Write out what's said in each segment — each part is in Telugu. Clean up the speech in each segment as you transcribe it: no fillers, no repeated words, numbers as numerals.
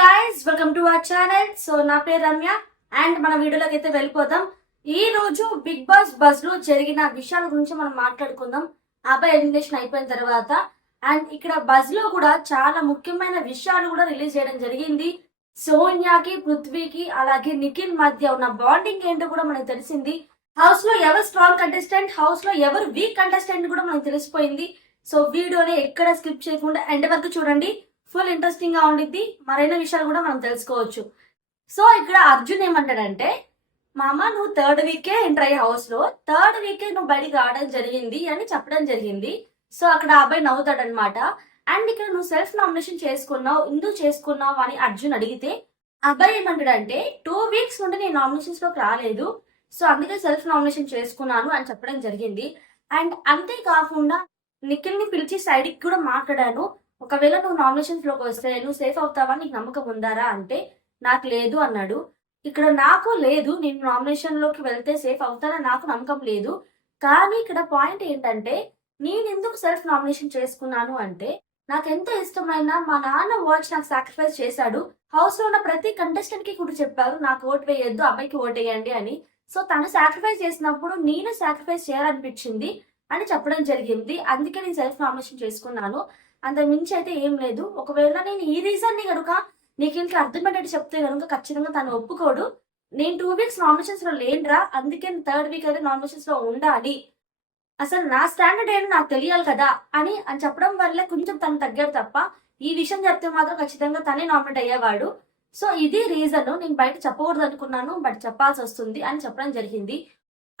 Guys, welcome to our channel. So నా పేరు రమ్య అండ్ మన వీడియోలోకి అయితే వెళ్ళిపోతాం. ఈ రోజు బిగ్ బాస్ బజ్ లో జరిగిన విషయాల గురించి మనం మాట్లాడుకుందాం. అబ్బాయి ఎలిమినేషన్ అయిపోయిన తర్వాత అండ్ ఇక్కడ బజ్ లో కూడా చాలా ముఖ్యమైన విషయాలు కూడా రిలీజ్ చేయడం జరిగింది. సోనియాకి, పృథ్వీకి అలాగే నిఖిల్ మధ్య ఉన్న బాండింగ్ ఏంటో కూడా మనకు తెలిసింది. హౌస్ లో ఎవరు స్ట్రాంగ్ కంటెస్టెంట్, హౌస్ లో ఎవరు వీక్ కంటెస్టెంట్ కూడా మనకు తెలిసిపోయింది. సో వీడియోని ఎక్కడ స్కిప్ చేయకుండా ఎండ్ వరకు చూడండి. ఫుల్ ఇంట్రెస్టింగ్ గా ఉండిద్ది. మరైన విషయాలు కూడా మనం తెలుసుకోవచ్చు. సో ఇక్కడ అర్జున్ ఏమంటాడంటే, మామ నువ్వు థర్డ్ వీకే ఎంటర్ అయ్యే హౌస్ లో థర్డ్ వీకే నువ్వు బయటికి రావడం జరిగింది అని చెప్పడం జరిగింది. సో అక్కడ అబ్బాయి నవ్వుతాడు అనమాట. అండ్ ఇక్కడ నువ్వు సెల్ఫ్ నామినేషన్ చేసుకున్నావు, ఎందుకు చేసుకున్నావు అని అర్జున్ అడిగితే అబ్బాయి ఏమంటాడంటే 2 వీక్స్ నుండి నేను నామినేషన్స్ లోకి రాలేదు, సో అందుకే సెల్ఫ్ నామినేషన్ చేసుకున్నాను అని చెప్పడం జరిగింది. అండ్ అంతేకాకుండా నిఖిల్ ని పిలిచి సైడ్ కి కూడా మాట్లాడాను. ఒకవేళ నువ్వు నామినేషన్స్ లోకి వస్తే నువ్వు సేఫ్ అవుతావా, నీకు నమ్మకం ఉందారా అంటే నాకు లేదు అన్నాడు. ఇక్కడ నాకు లేదు, నేను నామినేషన్ లోకి వెళ్తే సేఫ్ అవుతానా నాకు నమ్మకం లేదు. కానీ ఇక్కడ పాయింట్ ఏంటంటే, నేను ఎందుకు సెల్ఫ్ నామినేషన్ చేసుకున్నాను అంటే, నాకు ఎంతో ఇష్టమైన మా నాన్న వాచ్ నాకు సాక్రిఫైస్ చేశాడు. హౌస్ లో ఉన్న ప్రతి కంటెస్టెంట్ కి కూడా చెప్పారు నాకు ఓటు వేయొద్దు, అబ్బాయికి ఓటు వేయండి అని. సో తను సాక్రిఫైస్ చేసినప్పుడు నేను సాక్రిఫైస్ చేయాలనిపించింది అని చెప్పడం జరిగింది. అందుకే నేను సెల్ఫ్ నామినేషన్ చేసుకున్నాను. అంత మించి అయితే ఏం లేదు. ఒకవేళ నేను ఈ రీజన్ ని కనుక నీకు ఇంట్లో అర్థమయ్యేటట్టు చెప్తే కనుక ఖచ్చితంగా తను ఒప్పుకోడు. నేను 2 వీక్స్ నామినేషన్స్ లో లేనురా, అందుకే థర్డ్ వీక్ అయితే నామినేషన్స్ లో ఉండాలి, అసలు నా స్టాండర్డ్ ఏంటో నాకు తెలియాలి కదా అని చెప్పడం వల్ల కొంచెం తను తగ్గాడు తప్ప, ఈ విషయం చెప్తే మాత్రం ఖచ్చితంగా తనే నామినేట్ అయ్యేవాడు. సో ఇది రీజన్, నేను బయట చెప్పకూడదు అనుకున్నాను బట్ చెప్పాల్సి వస్తుంది అని చెప్పడం జరిగింది.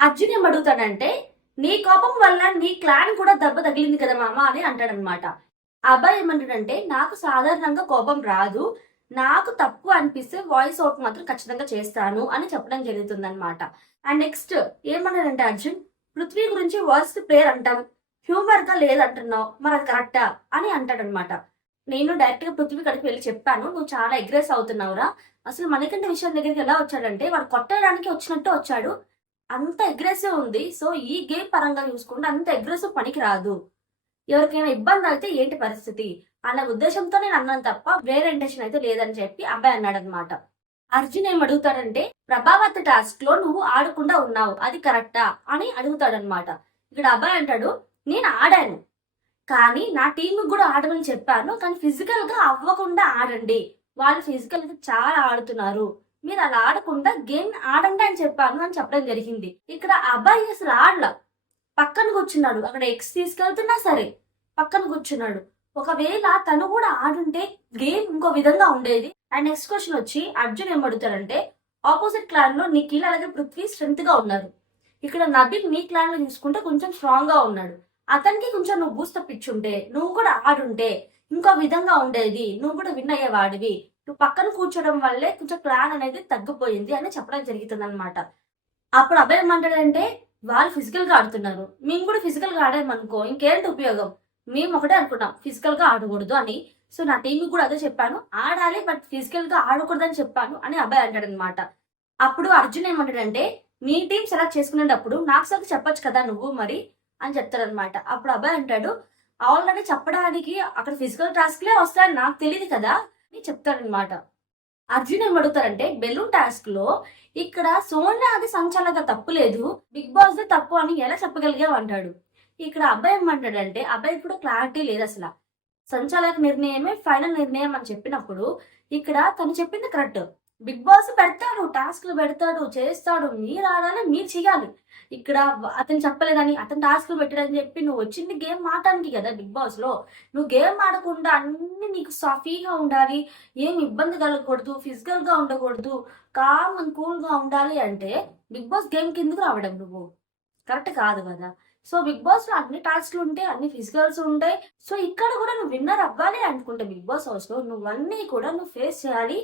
అర్జున్ ఏం అడుగుతాడంటే, నీ కోపం వల్ల నీ క్లాన్ కూడా దెబ్బ తగిలింది కదా మామ అని అంటాడనమాట. అబ్బాయి ఏమంటాడంటే, నాకు సాధారణంగా కోపం రాదు, నాకు తప్పు అనిపిస్తే వాయిస్ అవుట్ మాత్రం ఖచ్చితంగా చేస్తాను అని చెప్పడం జరుగుతుంది అనమాట. అండ్ నెక్స్ట్ ఏమన్నాడంటే అర్జున్, పృథ్వీ గురించి వర్స్ట్ ప్లేయర్ అంటాం, హ్యూమర్ గా లేదంటున్నావు, మరి అది కరెక్టా అని అంటాడనమాట. నేను డైరెక్ట్ గా పృథ్వీ కడికి వెళ్ళి చెప్పాను, నువ్వు చాలా అగ్రెస్ అవుతున్నావురా, అసలు మనకంటే విషయం దగ్గరికి ఎలా వచ్చాడంటే వాడు కొట్టడానికి వచ్చినట్టు వచ్చాడు, అంత అగ్రెసివ్ ఉంది. సో ఈ గేమ్ పరంగా చూసుకుంటే అంత అగ్రెసివ్ పనికి రాదు, ఎవరికైనా ఇబ్బంది అయితే ఏంటి పరిస్థితి అన్న ఉద్దేశంతో నేను అన్నాను తప్ప వేరే ఇంటెన్షన్ అయితే లేదని చెప్పి అబ్బాయి అన్నాడు అనమాట. అర్జున్ ఏం అడుగుతాడంటే, ప్రభావత్ టాస్క్ లో నువ్వు ఆడకుండా ఉన్నావు, అది కరెక్టా అని అడుగుతాడనమాట. ఇక్కడ అబ్బాయి అంటాడు, నేను ఆడాను కానీ నా టీం కూడా ఆడమని చెప్పాను, కానీ ఫిజికల్ గా అవ్వకుండా ఆడండి, వాళ్ళు ఫిజికల్ గా చాలా ఆడుతున్నారు, మీరు అలా ఆడకుండా గేమ్ ఆడండి అని చెప్పాను అని చెప్పడం జరిగింది. ఇక్కడ అబ్బాయి అసలు ఆడలా, పక్కన కూర్చున్నాడు. అక్కడ ఎక్స్ తీసుకెళ్తున్నా సరే పక్కన కూర్చున్నాడు. ఒకవేళ తను కూడా ఆడుంటే గేమ్ ఇంకో విధంగా ఉండేది. అండ్ నెక్స్ట్ క్వశ్చన్ వచ్చి అర్జున్ ఏం అడుగుతాడంటే, ఆపోజిట్ క్లాన్ లో నిఖిల్ అలాగే పృథ్వీ స్ట్రెంత్ గా ఉన్నారు, ఇక్కడ నబిల్ నీ క్లాన్ లో చూసుకుంటే కొంచెం స్ట్రాంగ్ గా ఉన్నాడు, అతనికి కొంచెం నువ్వు బూస్టప్ ఇచ్చుంటే, నువ్వు కూడా ఆడుంటే ఇంకో విధంగా ఉండేది, నువ్వు కూడా విన్ అయ్యేవాడివి, నువ్వు పక్కన కూర్చోడం వల్లే కొంచెం క్లాన్ అనేది తగ్గిపోయింది అని చెప్పడం జరుగుతుంది అనమాట. అప్పుడు అబ్బాయి ఏమంటాడంటే, వాళ్ళు ఫిజికల్ గా ఆడుతున్నారు, మేము కూడా ఫిజికల్ గా ఆడామనుకో ఇంకేంటి ఉపయోగం, మేము ఒకటే అనుకున్నాం ఫిజికల్ గా ఆడకూడదు అని. సో నా టీం కూడా అదే చెప్పాను, ఆడాలి బట్ ఫిజికల్ గా ఆడకూడదు అని చెప్పాను అని అబ్బాయి అంటాడు అనమాట. అప్పుడు అర్జున్ ఏమంటాడంటే, మీ టీం సెలెక్ట్ చేసుకునేటప్పుడు నాకు సెలెక్ట్ చెప్పొచ్చు కదా నువ్వు మరి అని చెప్తాడనమాట. అప్పుడు అబ్బాయి అంటాడు, ఆల్రెడీ చెప్పడానికి అక్కడ ఫిజికల్ టాస్క్లే వస్తాయని నాకు తెలియదు కదా అని చెప్తాడనమాట. అర్జున్ ఏం అడుగుతారంటే, బెలూన్ టాస్క్ లో ఇక్కడ సోనియా అది సంచాలక తప్పు లేదు, బిగ్ బాస్ దే తప్పు అని ఎలా చెప్పగలిగావు అంటాడు. ఇక్కడ అబ్బాయి ఏమంటాడంటే, అబ్బాయి కూడా క్లారిటీ లేదు, అసలు సంచాలక నిర్ణయమే ఫైనల్ నిర్ణయం అని చెప్పినప్పుడు ఇక్కడ తను చెప్పింది కరెక్ట్. బిగ్ బాస్ పెడతాడు, టాస్క్లు పెడతాడు, చేస్తాడు, మీరు ఆడాలి మీరు చేయాలి. ఇక్కడ అతను చెప్పలేదని అతను టాస్క్లు పెట్టాడని చెప్పి నువ్వు వచ్చింది గేమ్ ఆడటానికి కదా. బిగ్ బాస్ లో నువ్వు గేమ్ ఆడకుండా అన్ని నీకు సాఫీగా ఉండాలి, ఏం ఇబ్బంది కలగకూడదు, ఫిజికల్ గా ఉండకూడదు, కామ్ అండ్ కూల్ గా ఉండాలి అంటే బిగ్ బాస్ గేమ్ కిందకు రావడం నువ్వు కరెక్ట్ కాదు కదా. సో బిగ్ బాస్ లో అన్ని టాస్క్లు ఉంటాయి, అన్ని ఫిజికల్స్ ఉంటాయి. సో ఇక్కడ కూడా నువ్వు విన్నర్ అవ్వాలి అనుకుంటే బిగ్ బాస్ హౌస్ లో నువ్వన్నీ కూడా నువ్వు ఫేస్ చేయాలి,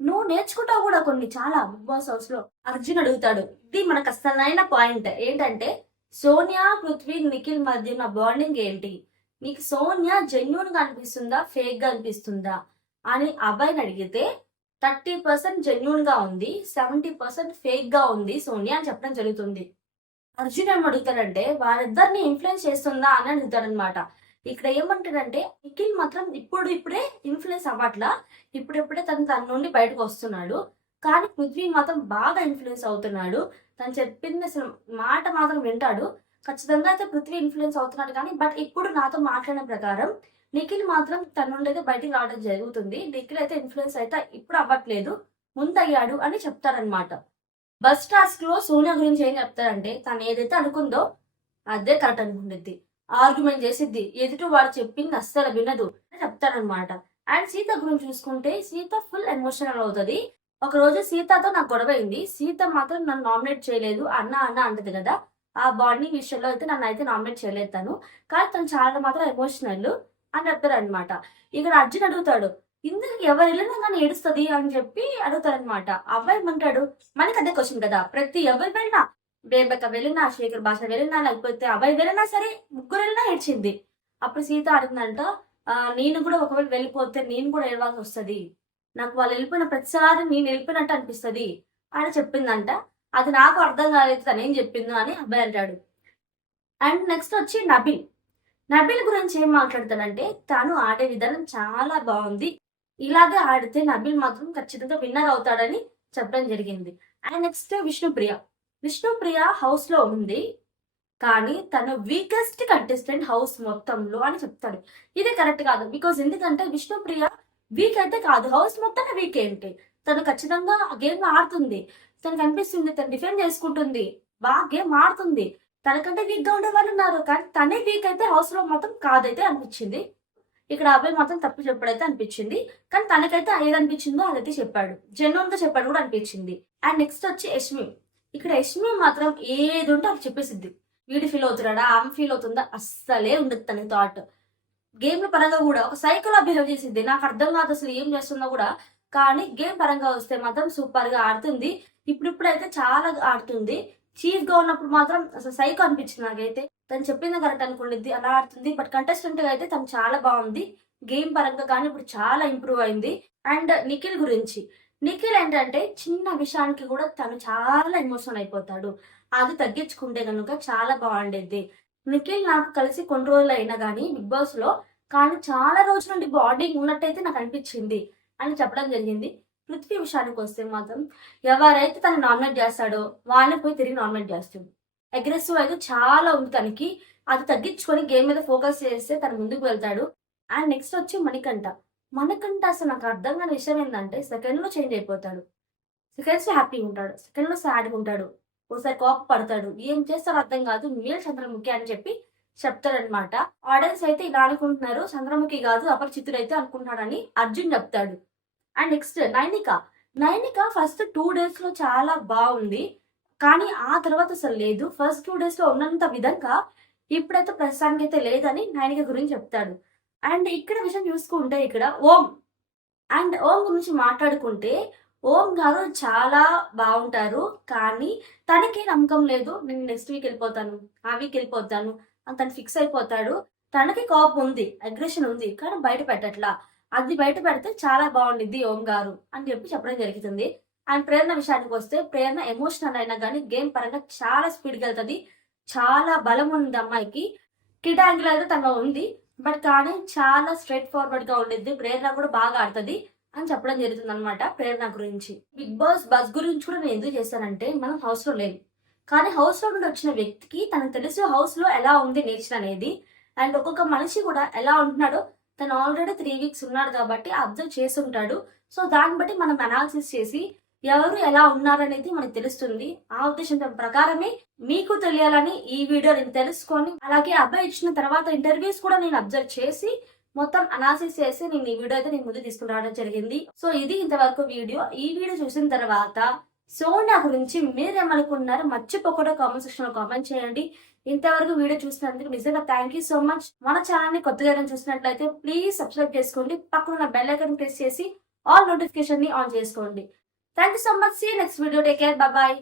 నువ్వు నేర్చుకుంటావు కూడా కొన్ని చాలా బిగ్ బాస్ హౌస్ లో. అర్జున్ అడుగుతాడు, ఇది మనకు అసలైన పాయింట్ ఏంటంటే, సోనియా పృథ్వీ నిఖిల్ మధ్య ఉన్న బాండింగ్ ఏంటి, నీకు సోనియా జెన్యూన్ గా అనిపిస్తుందా ఫేక్ గా అనిపిస్తుందా అని అబ్బాయిని అడిగితే 30% జెన్యూన్ గా ఉంది, 70% ఫేక్ గా ఉంది సోనియా అని చెప్పడం జరుగుతుంది. అర్జున్ ఏం అడుగుతాడంటే, వారిద్దరిని ఇన్ఫ్లుయెన్స్ చేస్తుందా అని అడుగుతాడనమాట. ఇక్కడ ఏమంటాడంటే నిఖిల్ మాత్రం ఇప్పుడే ఇన్ఫ్లుయెన్స్ అవ్వట్లా, ఇప్పుడిప్పుడే తన నుండి బయటకు వస్తున్నాడు. కానీ పృథ్వీ మాత్రం బాగా ఇన్ఫ్లుయెన్స్ అవుతున్నాడు. తను చెప్పింది అసలు మాట మాత్రం వింటాడు. ఖచ్చితంగా అయితే పృథ్వీ ఇన్ఫ్లుయెన్స్ అవుతున్నాడు కానీ బట్ ఇప్పుడు నాతో మాట్లాడిన ప్రకారం నిఖిల్ మాత్రం తన నుండి అయితే బయటికి రావడం జరుగుతుంది. నిఖిల్ అయితే ఇన్ఫ్లుయెన్స్ అయితే ఇప్పుడు అవ్వట్లేదు, ముందయ్యాడు అని చెప్తారనమాట. బస్ టాస్క్ లో సోనియా గురించి ఏం చెప్తారంటే తను ఏదైతే అనుకుందో అదే కరెక్ట్ అనుకుంటుంది, ఆర్గ్యుమెంట్ చేసిద్ది, ఎదుటి వాడు చెప్పింది అస్సలు వినదు అని చెప్తారనమాట. అండ్ సీత గురించి చూసుకుంటే సీత ఫుల్ ఎమోషనల్ అవుతుంది. ఒక రోజు సీతతో నాకు గొడవ అయింది. సీత మాత్రం నన్ను నామినేట్ చేయలేదు అన్న అంటది కదా, ఆ బాండింగ్ విషయంలో అయితే నన్ను అయితే నామినేట్ చేయలేదు తను. కానీ తను చాలా మాత్రం ఎమోషనల్ అని చెప్తారు అనమాట. ఇక్కడ అర్జున్ అడుగుతాడు, ఇందుకు ఎవరు వెళ్ళినా కానీ ఏడుస్తుంది అని చెప్పి అడుగుతారనమాట. అబ్బాయి ఏమంటాడు, మనకి అదే క్వశ్చన్ కదా, ప్రతి ఎవరు వెళ్ళినా, బేబక్క వెళ్ళినా, శేఖర్ భాష వెళ్ళినా, లేకపోతే అబ్బాయి వెళ్ళినా సరే ముగ్గురు వెళ్ళినా ఏడ్చింది. అప్పుడు సీత అడిగిందంట, నేను కూడా ఒకవేళ వెళ్ళిపోతే నేను కూడా ఏడవాల్సి వస్తుంది, నాకు వాళ్ళు వెళ్ళిపోయిన ప్రతిసారి నేను వెళ్ళిపోయినట్టు అనిపిస్తుంది అని చెప్పిందంట. అది నాకు అర్థం కాలేదు తనేం చెప్పిందో అని అబ్బాయి అంటాడు. అండ్ నెక్స్ట్ వచ్చి నబిల్ గురించి ఏం మాట్లాడతాడంటే తను ఆడే విధానం చాలా బాగుంది, ఇలాగే ఆడితే నబిల్ మాత్రం ఖచ్చితంగా విన్నర్ అవుతాడని చెప్పడం జరిగింది. అండ్ నెక్స్ట్ విష్ణుప్రియ హౌస్ లో ఉంది కానీ తను వీకెస్ట్ కంటెస్టెంట్ హౌస్ మొత్తంలో అని చెప్తాడు. ఇది కరెక్ట్ కాదు, బికాజ్ ఎందుకంటే విష్ణుప్రియ వీక్ అయితే కాదు, హౌస్ మొత్తం వీక్ ఏంటి, తను ఖచ్చితంగా గేమ్ ఆడుతుంది, తనకు అనిపిస్తుంది తను డిఫెండ్ చేసుకుంటుంది, బాగా గేమ్ ఆడుతుంది, తనకంటే వీక్ గా ఉండే వాళ్ళు ఉన్నారు కానీ తనే వీక్ అయితే హౌస్ లో మొత్తం కాదైతే అనిపించింది. ఇక్కడ అబ్బాయి మాత్రం తప్పు చెప్పడైతే అనిపించింది, కానీ తనకైతే ఏదనిపించిందో అదైతే చెప్పాడు, జెన్యున్ గా చెప్పాడు కూడా అనిపించింది. అండ్ నెక్స్ట్ వచ్చి యష్మి. ఇక్కడ యష్మి మాత్రం ఏది ఉంటే అది చెప్పేసిద్ది, వీడు ఫీల్ అవుతున్నాడా ఆమె ఫీల్ అవుతుందా అస్సలే ఉండదు తన థాట్. గేమ్ పరంగా కూడా ఒక సైకోలా బిహేవ్ చేసింది, నాకు అర్థం కాదు అసలు ఏం చేస్తుందో కూడా, కానీ గేమ్ పరంగా వస్తే మాత్రం సూపర్ గా ఆడుతుంది. ఇప్పుడైతే చాలా ఆడుతుంది. చీఫ్ గా ఉన్నప్పుడు మాత్రం అసలు సైకో అనిపించింది నాకైతే, తను చెప్పింది కరెక్ట్ అనుకుంటుంది అలా ఆడుతుంది. బట్ కంటెస్టెంట్ గా అయితే తను చాలా బాగుంది గేమ్ పరంగా, కానీ ఇప్పుడు చాలా ఇంప్రూవ్ అయింది. అండ్ నిఖిల్ ఏంటంటే చిన్న విషయానికి కూడా తను చాలా ఎమోషనల్ అయిపోతాడు, అది తగ్గించుకుంటే కనుక చాలా బాగుండేది. నిఖిల్ నాకు కలిసి కొన్ని రోజులు అయినా కానీ బిగ్ బాస్ లో, కానీ చాలా రోజుల నుండి బాండింగ్ ఉన్నట్టయితే నాకు అనిపించింది అని చెప్పడం జరిగింది. పృథ్వీ విషయానికి వస్తే మాత్రం ఎవరైతే తను నామినేట్ చేస్తాడో వాళ్ళని పోయి తిరిగి నామినేట్ చేస్తాడు. అగ్రెసివ్ అయితే చాలా ఉంది తనకి, అది తగ్గించుకొని గేమ్ మీద ఫోకస్ చేస్తే తను ముందుకు వెళ్తాడు. అండ్ నెక్స్ట్ వచ్చి మణికంఠ అసలు నాకు అర్థం కాని విషయం ఏంటంటే సెకండ్ లో చేంజ్ అయిపోతాడు, సెకండ్స్ లో హ్యాపీగా ఉంటాడు, సెకండ్ లో సాడ్గా ఉంటాడు, ఒకసారి కోప పడతాడు, ఏం చేస్తాడో అర్థం కాదు, మీరే చంద్రముఖి అని చెప్పి చెప్తాడనమాట. ఆడియన్స్ అయితే ఇలా అనుకుంటున్నారు, చంద్రముఖి కాదు అపరిచితుడు అయితే అనుకుంటున్నాడని అర్జున్ చెప్తాడు. And next Nainika first 2 days లో చాలా బాగుంది, కానీ ఆ తర్వాత అసలు లేదు. ఫస్ట్ 2 days లో ఉన్నంత విధంగా ఇప్పుడైతే ప్రస్తుతానికి అయితే లేదని నైనిక గురించి చెప్తాడు. అండ్ ఇక్కడ విషయం చూసుకుంటే ఇక్కడ ఓం గురించి మాట్లాడుకుంటే ఓం గారు చాలా బాగుంటారు, కానీ తనకి నమ్మకం లేదు, నేను నెక్స్ట్ వీక్ వెళ్ళిపోతాను, ఆ వీక్ వెళ్ళిపోతాను అని తను ఫిక్స్ అయిపోతాడు. తనకి కోపం ఉంది, అగ్రెషన్ ఉంది, కానీ బయట పెట్టట్లా, అది బయట పెడితే చాలా బాగుండిద్ది ఓం గారు అని చెప్పడం జరుగుతుంది. అండ్ ప్రేరణ విషయానికి వస్తే ప్రేరణ ఎమోషనల్ అయినా కానీ గేమ్ పరంగా చాలా స్పీడ్గా వెళ్తుంది, చాలా బలం ఉంది అమ్మాయికి. కిడ్ యాంగిల్ అయితే తన ఉంది, బట్ కానీ చాలా స్ట్రైట్ ఫార్వర్డ్ గా ఉండిద్ది, ప్రేరణ కూడా బాగా ఆడుతుంది అని చెప్పడం జరుగుతుంది అనమాట ప్రేరణ గురించి. బిగ్ బాస్ బస్ గురించి కూడా నేను ఎందుకు చేస్తానంటే మనం హౌస్ లో లేము, కానీ హౌస్ లో నుండి వచ్చిన వ్యక్తికి తనకు తెలుసు హౌస్ లో ఎలా ఉంది నేచర్ అనేది, అండ్ ఒక్కొక్క మనిషి కూడా ఎలా ఉంటున్నాడో తను ఆల్రెడీ 3 weeks ఉన్నాడు కాబట్టి అబ్జర్వ్ చేసి ఉంటాడు. సో దాన్ని బట్టి మనం అనాలిసిస్ చేసి ఎవరు ఎలా ఉన్నారనేది మనకు తెలుస్తుంది. ఆ ఉద్దేశం ప్రకారమే మీకు తెలియాలని ఈ వీడియో నేను తెలుసుకొని, అలాగే అబ్బాయి ఇచ్చిన తర్వాత ఇంటర్వ్యూస్ కూడా నేను అబ్జర్వ్ చేసి మొత్తం అనాలిసిస్ చేసి నేను ఈ వీడియో అయితే నేను ముందు తీసుకుని రావడం జరిగింది. సో ఇది ఇంతవరకు వీడియో. ఈ వీడియో చూసిన తర్వాత సోనియా గురించి మీరేమనుకున్నారు మర్చిపోకుండా కామెంట్ సెక్షన్ లో కామెంట్ చేయండి. ఇంతవరకు వీడియో చూసినందుకు నిజంగా థ్యాంక్ యూ సో మచ్. మన ఛానల్ ని కొత్తగా చూసినట్లయితే ప్లీజ్ సబ్స్క్రైబ్ చేసుకోండి, పక్కన బెల్ ఐకాన్ ప్రెస్ చేసి ఆల్ నోటిఫికేషన్ ని ఆన్ చేసుకోండి. Thank you so much. See next video. Take care. Bye bye.